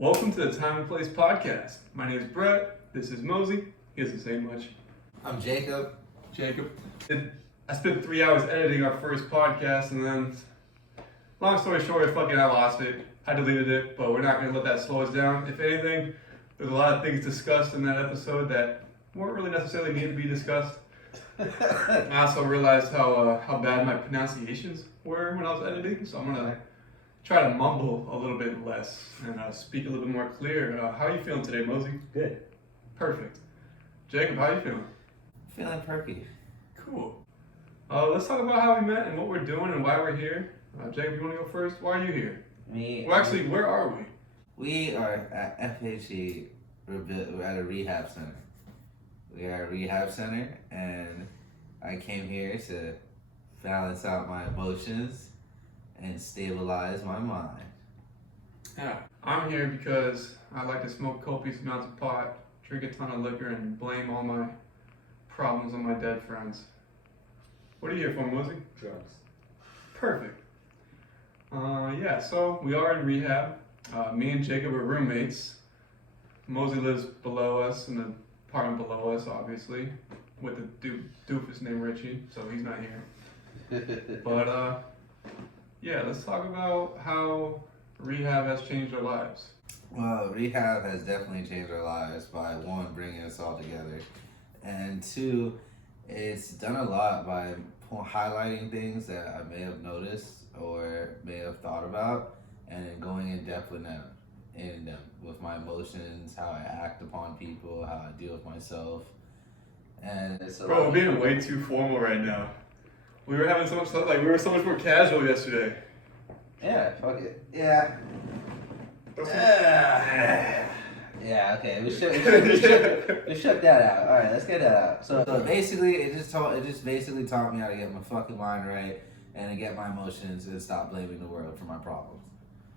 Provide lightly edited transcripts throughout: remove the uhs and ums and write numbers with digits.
Welcome to the Time and Place podcast. My name is Brett. This is Mosey. He doesn't say much. I'm Jacob. I spent 3 hours editing our first podcast, and then, long story short, I lost it. I deleted it, but we're not going to let that slow us down. If anything, there's a lot of things discussed in that episode that weren't really necessarily needed to be discussed. I also realized how bad my pronunciations were when I was editing, so I'm going to try to mumble a little bit less and speak a little bit more clear. How are you feeling today, Mosey? Good. Perfect. Jacob, how are you feeling? Feeling perky. Cool. Let's talk about how we met and what we're doing and why we're here. Jacob, you want to go first? Why are you here? Me. Well, actually, where are we? We are at FHE. We're at a rehab center. We are at a rehab center, and I came here to balance out my emotions and stabilize my mind. Yeah, I'm here because I like to smoke copious amounts of pot, drink a ton of liquor, and blame all my problems on my dead friends. What are you here for, Mosey? Drugs. Perfect. So we are in rehab. Me and Jacob are roommates. Mosey lives below us, in the apartment below us, obviously, with a doofus named Richie, so he's not here. But, let's talk about how rehab has changed our lives. Well, rehab has definitely changed our lives by one, bringing us all together, and two, it's done a lot by highlighting things that I may have noticed or may have thought about, and then going in depth with them, with my emotions, how I act upon people, how I deal with myself, and it's Bro, we're being way too formal right now. We were having so much fun, we were so much more casual yesterday. Yeah, fuck it. Yeah. Yeah, okay. We shut that out. All right, let's get that out. So basically, it just basically taught me how to get my fucking mind right and to get my emotions and stop blaming the world for my problems.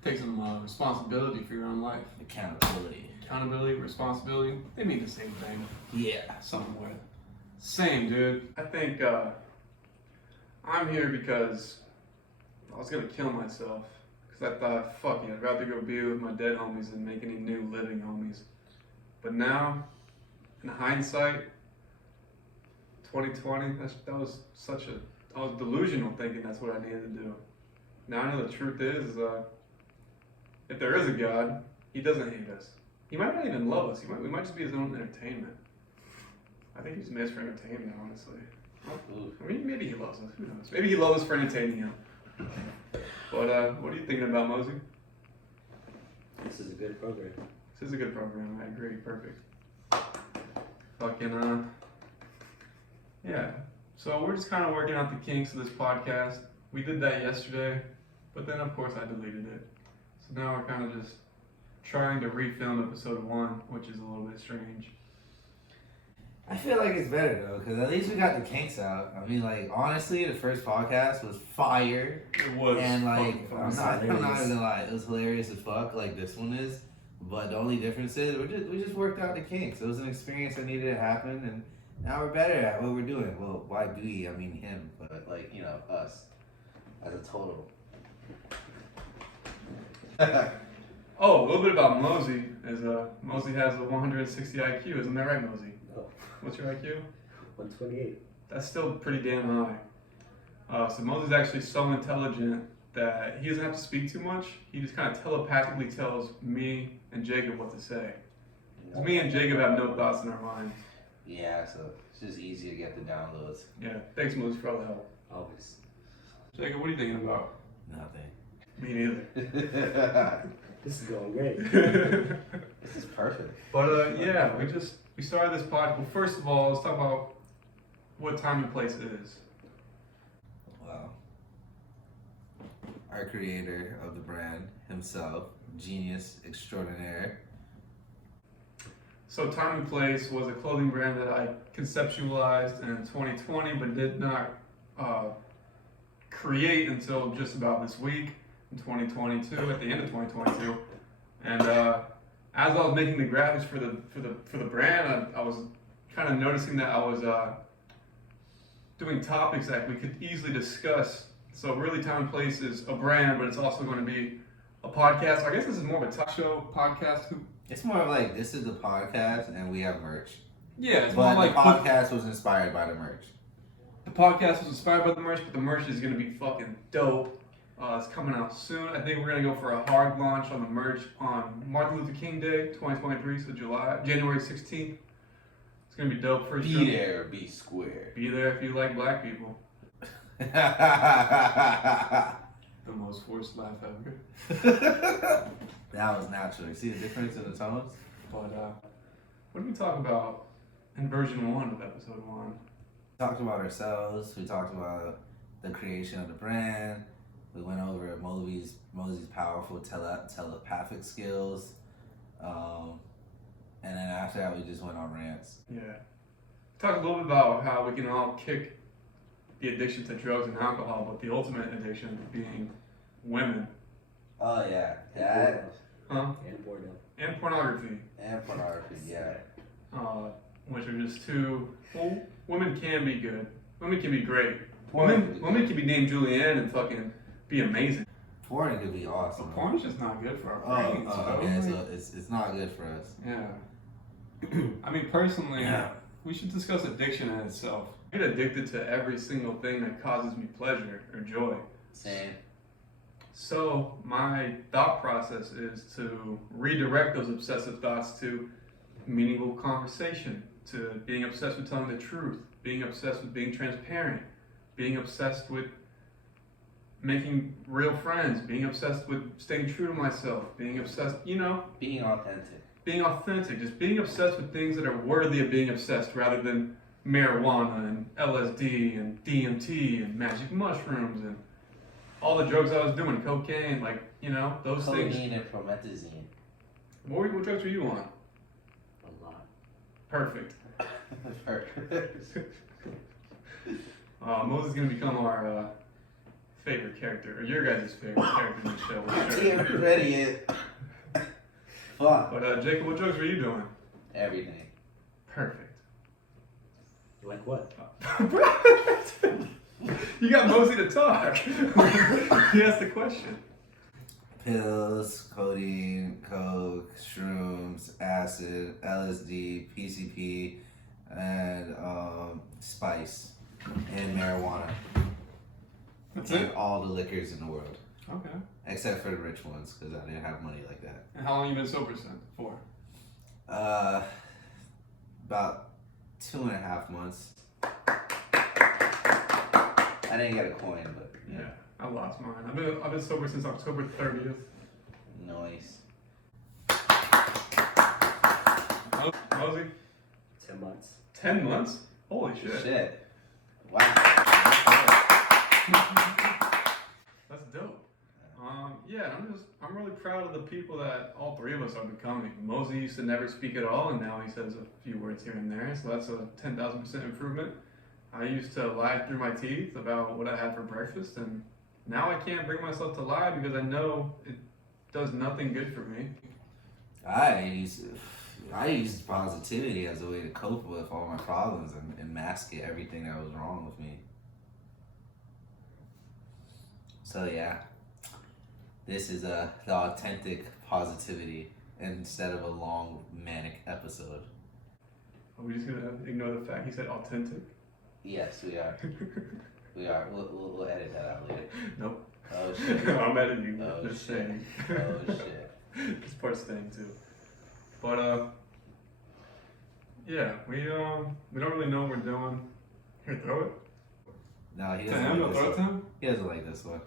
Take some responsibility for your own life. Accountability, responsibility, they mean the same thing. Yeah. Somewhere. Same, dude. I think I'm here because I was gonna kill myself. Because I thought, fuck it, I'd rather go be with my dead homies than make any new living homies. But now, in hindsight, 2020, I was delusional thinking that's what I needed to do. Now I know the truth is, if there is a God, he doesn't hate us. He might not even love us. We might just be his own entertainment. I think he's made us for entertainment, honestly. I mean, maybe he loves us. Who knows? Maybe he loves us for entertaining him. But what are you thinking about, Mosey? This is a good program. This is a good program. I agree. Perfect. Yeah. So we're just kind of working out the kinks of this podcast. We did that yesterday, but then of course I deleted it. So now we're kind of just trying to refilm episode 1, which is a little bit strange. I feel like it's better though, because at least we got the kinks out. I mean, honestly, the first podcast was fire. It was. And fucking I'm not even gonna lie, it was hilarious as fuck, like this one is. But the only difference is we just worked out the kinks. It was an experience that needed to happen, and now we're better at what we're doing. Well, why we? I mean him, but us as a total. Oh, a little bit about Mosey is Mosey has a 160 IQ, isn't that right, Mosey? No. What's your IQ? 128. That's still pretty damn high. So Mosey's actually so intelligent that he doesn't have to speak too much. He just kind of telepathically tells me and Jacob what to say. 'Cause me and Jacob have no thoughts in our minds. Yeah, so it's just easy to get the downloads. Yeah, thanks Mosey for all the help. Always. Jacob, what are you thinking about? Nothing. Me neither. This is going great. This is perfect. But we started this podcast. Well, first of all, let's talk about what time and place it is. Well, our creator of the brand himself, genius extraordinaire. So Time and Place was a clothing brand that I conceptualized in 2020, but did not create until just about this week in 2022, at the end of 2022. And as I was making the graphics for the brand, I was kind of noticing that I was doing topics that we could easily discuss. So really, Time and Place is a brand, but it's also going to be a podcast. I guess this is more of a talk show podcast. It's more of like, this is the podcast and we have merch. Yeah, it's But more like the podcast was inspired by the merch. the podcast was inspired by the merch, but the merch is gonna be fucking dope. It's coming out soon. I think we're gonna go for a hard launch on the merch on Martin Luther King Day, 2023, so January 16th. It's gonna be dope. First show. Be there or be square. Be there if you like black people. The most forced laugh ever. That was natural. You see the difference in the tones? But what did we talk about in version 1 of episode 1? We talked about ourselves. We talked about the creation of the brand. We went over Mosey's powerful telepathic skills. And then after that, we just went on rants. Yeah. Talk a little bit about how we can all kick the addiction to drugs and alcohol, but the ultimate addiction being women. Oh, yeah. Huh? And Bordeaux. And pornography. And pornography, yeah. Which are just two. Well, women can be good. Women can be great. Porn Women can be named Julianne and fucking be amazing. Porn could be awesome. But porn's just not good for our brains. Okay, so it's not good for us. Yeah. I mean, personally, we should discuss addiction in itself. I get addicted to every single thing that causes me pleasure or joy. Same. So my thought process is to redirect those obsessive thoughts to meaningful conversation, to being obsessed with telling the truth, being obsessed with being transparent, being obsessed with making real friends, being obsessed with staying true to myself, being obsessed, Being authentic. being authentic, just being obsessed with things that are worthy of being obsessed rather than marijuana and LSD and DMT and magic mushrooms and all the drugs I was doing, cocaine, those things. Codeine and promethazine. What drugs were you on? A lot. Perfect. Perfect. Moses is going to become our favorite character, or your guys' favorite character in the show. For sure. Ain't ready yet. Fuck. But Jacob, what drugs were you doing? Everything. Perfect. Like what? You got Mosey to talk. He asked the question. Pills, codeine, coke, shrooms, acid, LSD, PCP, and spice, and marijuana. That's and it? all the liquors in the world. Okay. Except for the rich ones, because I didn't have money like that. And how long you been sober for? About 2.5 months. I didn't get a coin, but Yeah, I lost mine. I've been sober since October 30th. Nice. Mosey? 10 months. 10 months? Holy shit. Shit. Wow. That's dope. I'm really proud of the people that all three of us are becoming. Mosey used to never speak at all, and now he says a few words here and there, so that's a 10,000% improvement. I used to lie through my teeth about what I had for breakfast, and now I can't bring myself to lie because I know it does nothing good for me. I used positivity as a way to cope with all my problems and mask it, everything that was wrong with me. So yeah, this is the authentic positivity instead of a long manic episode. Are we just gonna ignore the fact he said authentic? Yes, we are. We are. We'll edit that out later. Nope. Oh shit. I'm editing. Oh Just shit. saying. Oh shit. This part's staying too. But yeah, we don't really know what we're doing. Here, throw it. No, he To doesn't him, like throw it this to one. him. He doesn't like this one.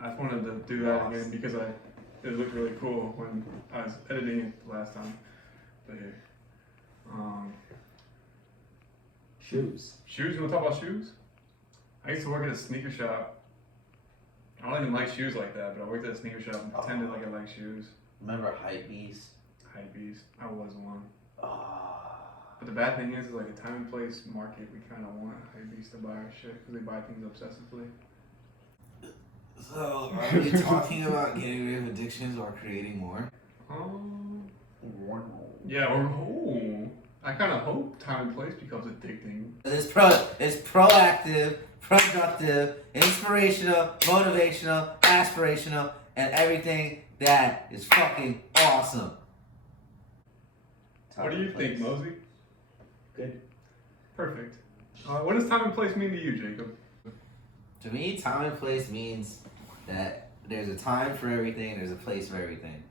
I just wanted to do that again because it looked really cool when I was editing it the last time. But here, Shoes. shoes. You want to talk about shoes? I used to work at a sneaker shop. I don't even like shoes like that, but I worked at a sneaker shop and pretended like I like shoes. Remember Hypebeast? Hypebeast. I was one. Oh. But the bad thing is like a time and place market, we kind of want Hypebeast to buy our shit because they buy things obsessively. So, are we talking about getting rid of addictions or creating more? Yeah, I kind of hope time and place becomes addicting. It's proactive, productive, inspirational, motivational, aspirational, and everything that is fucking awesome. What do you think, Mosey? Good. Perfect. What does time and place mean to you, Jacob? To me, time and place means that there's a time for everything, there's a place for everything.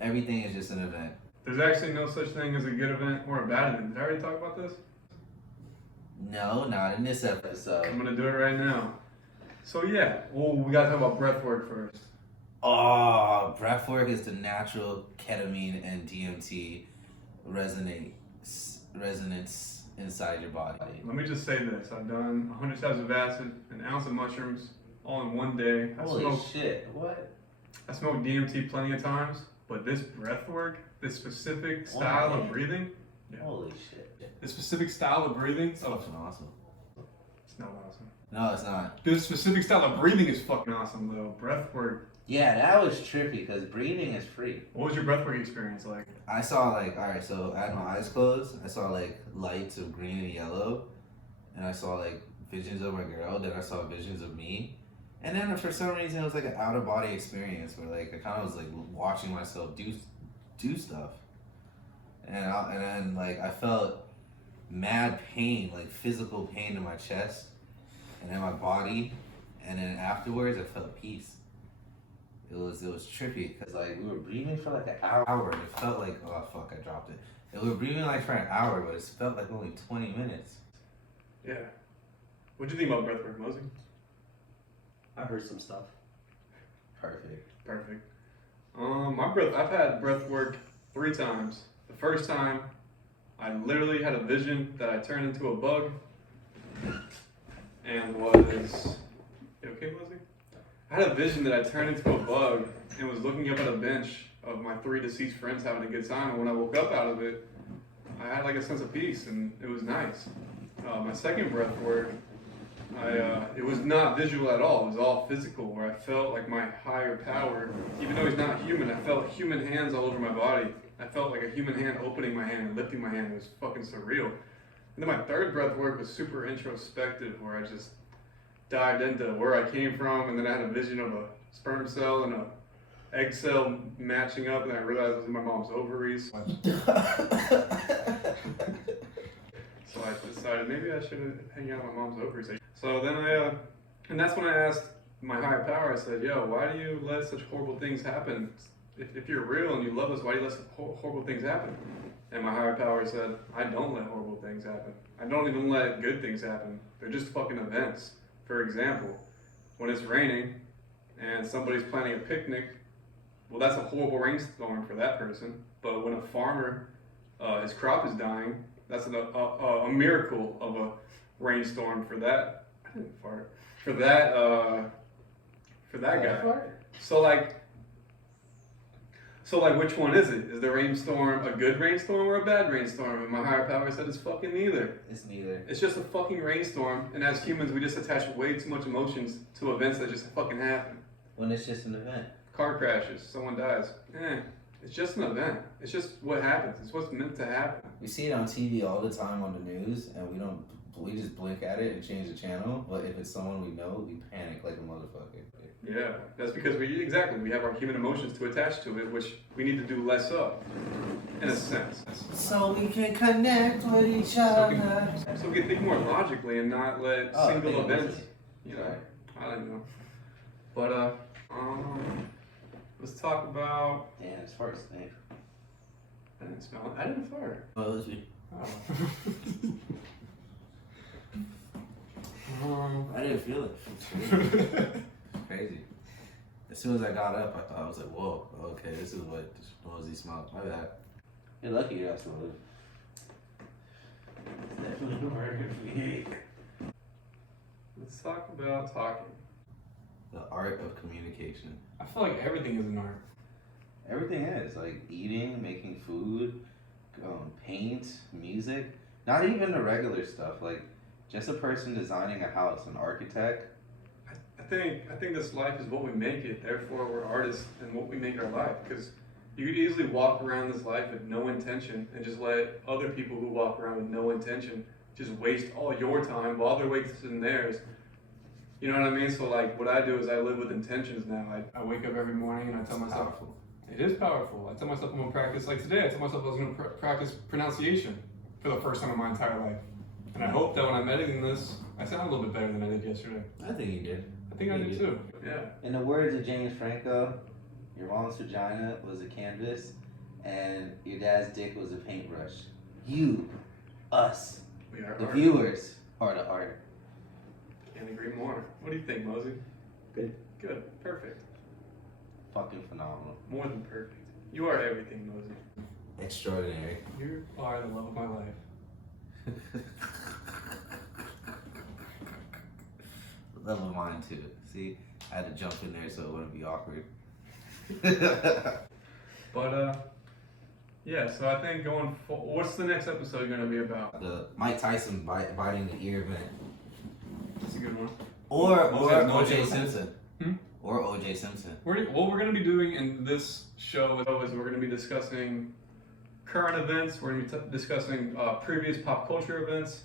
Everything is just an event. There's actually no such thing as a good event or a bad event. Did I already talk about this? No, not in this episode. I'm gonna do it right now. So yeah, well, we gotta talk about breathwork first. Oh, breathwork is the natural ketamine and DMT resonance inside your body. Let me just say this: I've done 100 tabs of acid, an ounce of mushrooms, all in one day. Holy shit! What? I smoked DMT plenty of times, but this breathwork, this specific style of breathing, Holy shit! this specific style of breathing, It's fucking awesome. it's not awesome. No, it's not. This specific style of breathing is fucking awesome though. Breathwork. Yeah, that was trippy because breathing is free. What was your breathwork experience like? I saw alright, so I had my eyes closed. I saw lights of green and yellow, and I saw visions of my girl. Then I saw visions of me, and then for some reason it was an out of body experience where I kind of was watching myself do stuff, and then I felt mad pain, physical pain in my chest, and then my body, and then afterwards I felt peace. It was trippy because we were breathing for an hour and it felt oh fuck, I dropped it. And we were breathing for an hour, but it felt only 20 minutes. Yeah. What'd you think about breathwork, Mosey? I heard some stuff. Perfect. I've had breathwork 3 times. The first time, I literally had a vision that I turned into a bug, and was. You okay, Mosey? I had a vision that I turned into a bug and was looking up at a bench of my 3 deceased friends having a good time. And when I woke up out of it, I had a sense of peace, and it was nice. My second breath work, it was not visual at all. It was all physical, where I felt my higher power, even though he's not human, I felt human hands all over my body. I felt like a human hand opening my hand and lifting my hand. It was fucking surreal. And then my third breath work was super introspective, where I just dived into where I came from, and then I had a vision of a sperm cell and a egg cell matching up, and I realized it was in my mom's ovaries. So I decided maybe I should hang out with my mom's ovaries. So then and that's when I asked my higher power, I said, yo, why do you let such horrible things happen? If you're real and you love us, why do you let such horrible things happen? And my higher power said, I don't let horrible things happen. I don't even let good things happen. They're just fucking events. For example, when it's raining and somebody's planning a picnic, well, that's a horrible rainstorm for that person. But when a farmer, his crop is dying, that's a miracle of a rainstorm for that. I didn't fart. For that guy. So which one is it? Is the rainstorm a good rainstorm or a bad rainstorm? And my higher power said it's fucking neither. It's neither. It's just a fucking rainstorm, and as humans, we just attach way too much emotions to events that just fucking happen. When it's just an event. Car crashes, someone dies. It's just an event. It's just what happens. It's what's meant to happen. We see it on TV all the time on the news, and we just blink at it and change the channel. But if it's someone we know, we panic like a motherfucker. Yeah, that's because we have our human emotions to attach to it, which we need to do less of, in a sense. So we can connect with each other. So we can think more logically and not let single events, I don't know. But, let's talk about... Damn, it's first thing. I didn't smell it. I didn't fart. Oh, it was me. I didn't feel it. It's crazy. As soon as I got up, I was like, whoa, okay, this is what Mosey smelled. My bad. You're lucky you got smelled it. Definitely murder for me. Let's talk about talking. The art of communication. I feel like everything is an art. Everything is, eating, making food, paint, music. Not even the regular stuff, just a person designing a house, an architect. I think this life is what we make it. Therefore, we're artists in what we make our life. Because you could easily walk around this life with no intention and just let other people who walk around with no intention just waste all your time while they're wasting theirs You know what I mean? So like, what I do is I live with intentions now. I wake up every morning and I tell myself, Powerful. it is powerful. I tell myself I'm gonna practice, like today, I told myself I was gonna practice pronunciation for the first time in my entire life. And I hope that when I'm editing this, I sound a little bit better than I did yesterday. I think you did. I think I did too. Yeah. In the words of James Franco, your mom's vagina was a canvas and your dad's dick was a paintbrush. You, us, We are the art. viewers are the art. Can't agree more. What do you think, Mosey? Good. Good. Perfect. Fucking phenomenal. More than perfect. You are everything, Mosey. Extraordinary. You are the love of my life. Love of mine too. See, I had to jump in there so it wouldn't be awkward. But yeah. So I think what's the next episode going to be about? The Mike Tyson biting the ear event. That's a good one. Or Mosey- O.J. Simpson. Hmm? Or O.J. Simpson. What we're going to be doing in this show is we're going to be discussing current events. We're going to be discussing previous pop culture events.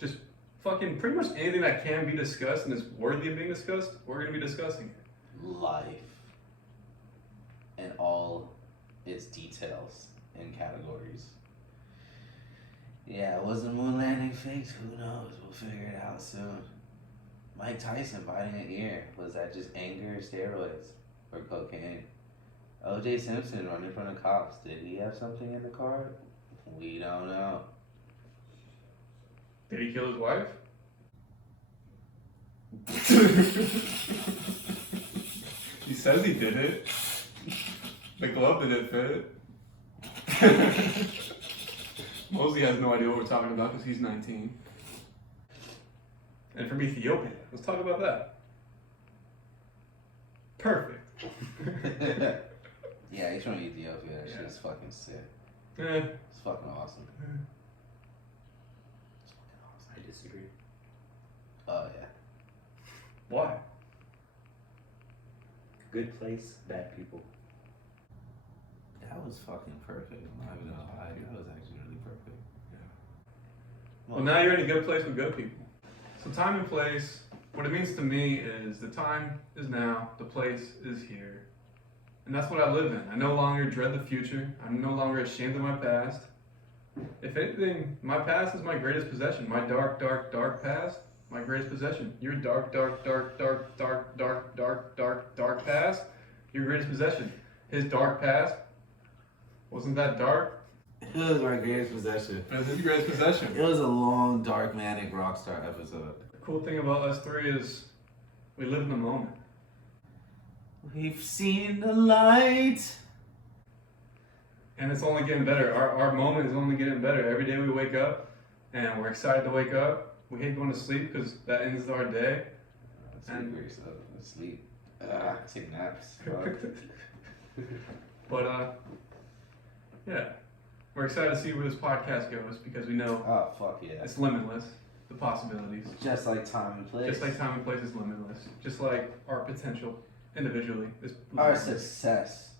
Just fucking pretty much anything that can be discussed and is worthy of being discussed, we're going to be discussing. Life and all its details and categories. Yeah, was the moon landing fake? Who knows? We'll figure it out soon. Mike Tyson biting an ear. Was that just anger, steroids, or cocaine? O.J. Simpson running from the cops. Did he have something in the car? We don't know. Did he kill his wife? He says he did it. The glove didn't fit. Mosey has no idea what we're talking about because he's 19. And from Ethiopia. Let's talk about that. Perfect. Yeah, he's from Ethiopia. That Yeah. shit's fucking sick. Eh, It's fucking awesome. I disagree. Oh, yeah. why? Good place, bad people. That was fucking perfect. I'm not even gonna lie. That was actually really perfect. Well, now you're in a good place with good people. So time and place, what it means to me is the time is now, the place is here. And that's what I live in. I no longer dread the future. I'm no longer ashamed of my past. If anything, my past is my greatest possession. My dark, dark, dark past, my greatest possession. Your dark, dark, dark, dark, dark, dark, dark, dark, dark past, your greatest possession. His dark past, wasn't that dark? It was my greatest possession. It was his greatest possession. It was a long, dark, manic rock star episode. The cool thing about us three is we live in the moment. We've seen the light. And it's only getting better. Our moment is only getting better. Every day we wake up and we're excited to wake up. We hate going to sleep because that ends our day. Sleep for yourself. Sleep. Take naps. But yeah. We're excited to see where this podcast goes because we know Oh, fuck yeah. it's limitless. The possibilities. Just like time and place. Just like time and place is limitless. Just like our potential individually is Our limitless. success.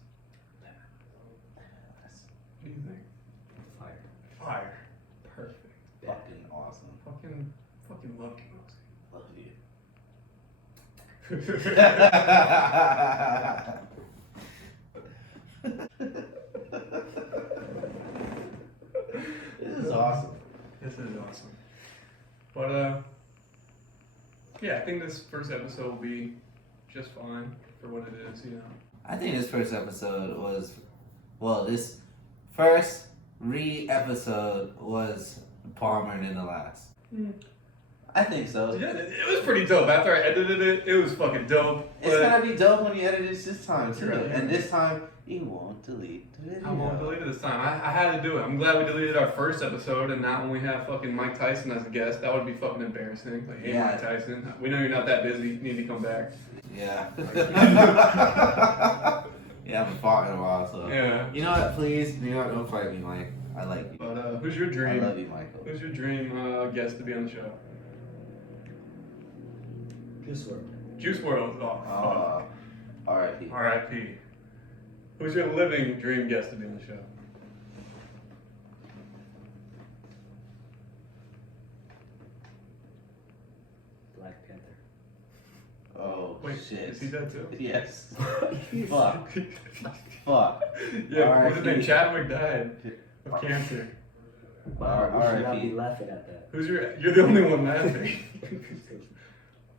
What do you think? Fire. Fire. Perfect. Fucking awesome. Fucking love you, Love you. Mosey. This is awesome. This is awesome. But yeah, I think this first episode will be just fine for what it is, you know. I think this first episode was, this first episode was calmer than the last. I think so. Yeah, it was pretty dope. After I edited it, it was fucking dope. It's gonna be dope when you edit it this time too. Right. And this time you won't delete the video. I won't delete it this time. I had to do it. I'm glad we deleted our first episode and not when we have fucking Mike Tyson as a guest. That would be fucking embarrassing. Like, hey, Yeah. Mike Tyson, we know you're not that busy. You need to come back. Yeah. Yeah, I haven't fought in a while, so. Yeah. You know what, please? You know what, don't fight me, Mike. I like you. But who's your I dream? love you, Michael. Who's your dream guest to be on the show? Breathwork. Juice WRLD. Oh, R.I.P. fuck. R.I.P. Who's your living dream guest to be on the show? Black Panther. Oh Wait, shit. is he dead too? Yes. Fuck. Fuck. Yeah, what's his name? R.I.P. Chadwick died of cancer. Wow, we should not R.I.P. be laughing at that. You're the only one laughing.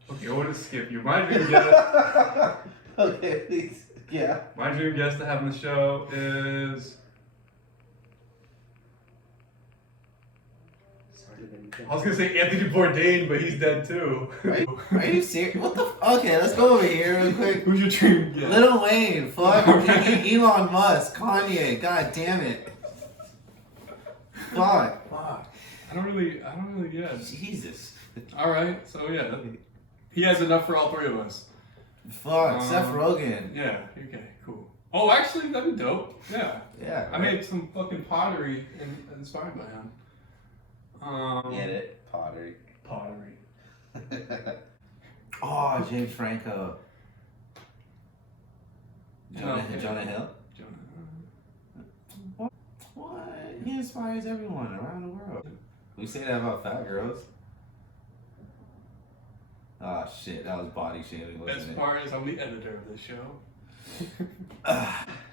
Okay, I want to skip you. My dream guest. Okay, please. Yeah. My dream guest to have on the show is. I was gonna say Anthony Bourdain, but he's dead too. Are you serious? What the? Okay, let's go over here real quick. Who's your dream guest? Lil Wayne, fuck, Elon Musk, Kanye, god damn it. Fuck. Fuck. I don't really guess. Jesus. Alright, so yeah. He has enough for all three of us. Fuck, Seth Rogen. Yeah, okay, cool. Oh, actually, that'd be dope. Yeah. Yeah. I made some fucking pottery inspired by him. Get it? Pottery. Pottery. Oh, James Franco. Jonah Hill. Jonah. What? He inspires everyone around the world. We say that about fat girls. Oh shit, that was body shaming, As wasn't far as I'm the editor of this show.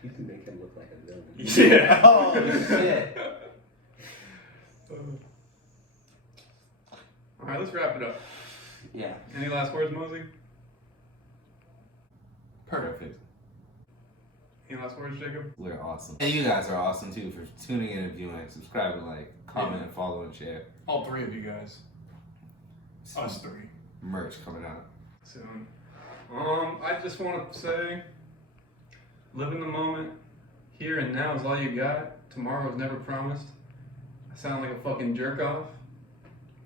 You can make him look like a villain. Yeah. Oh shit. Alright, let's wrap it up. Yeah. Any last words, Mosey? Perfect. Any last words, Jacob? We're awesome. And you guys are awesome too for tuning in and viewing. Subscribe and like, comment, and follow and share. All three of you guys. Us three. Merch coming out Soon. I just want to say, live in the moment. Here and now is all you got. Tomorrow is never promised. I sound like a fucking jerk off.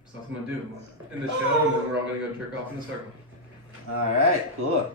So that's what I'm gonna do. In the show, and then we're all gonna go jerk off in a circle. Alright, cool.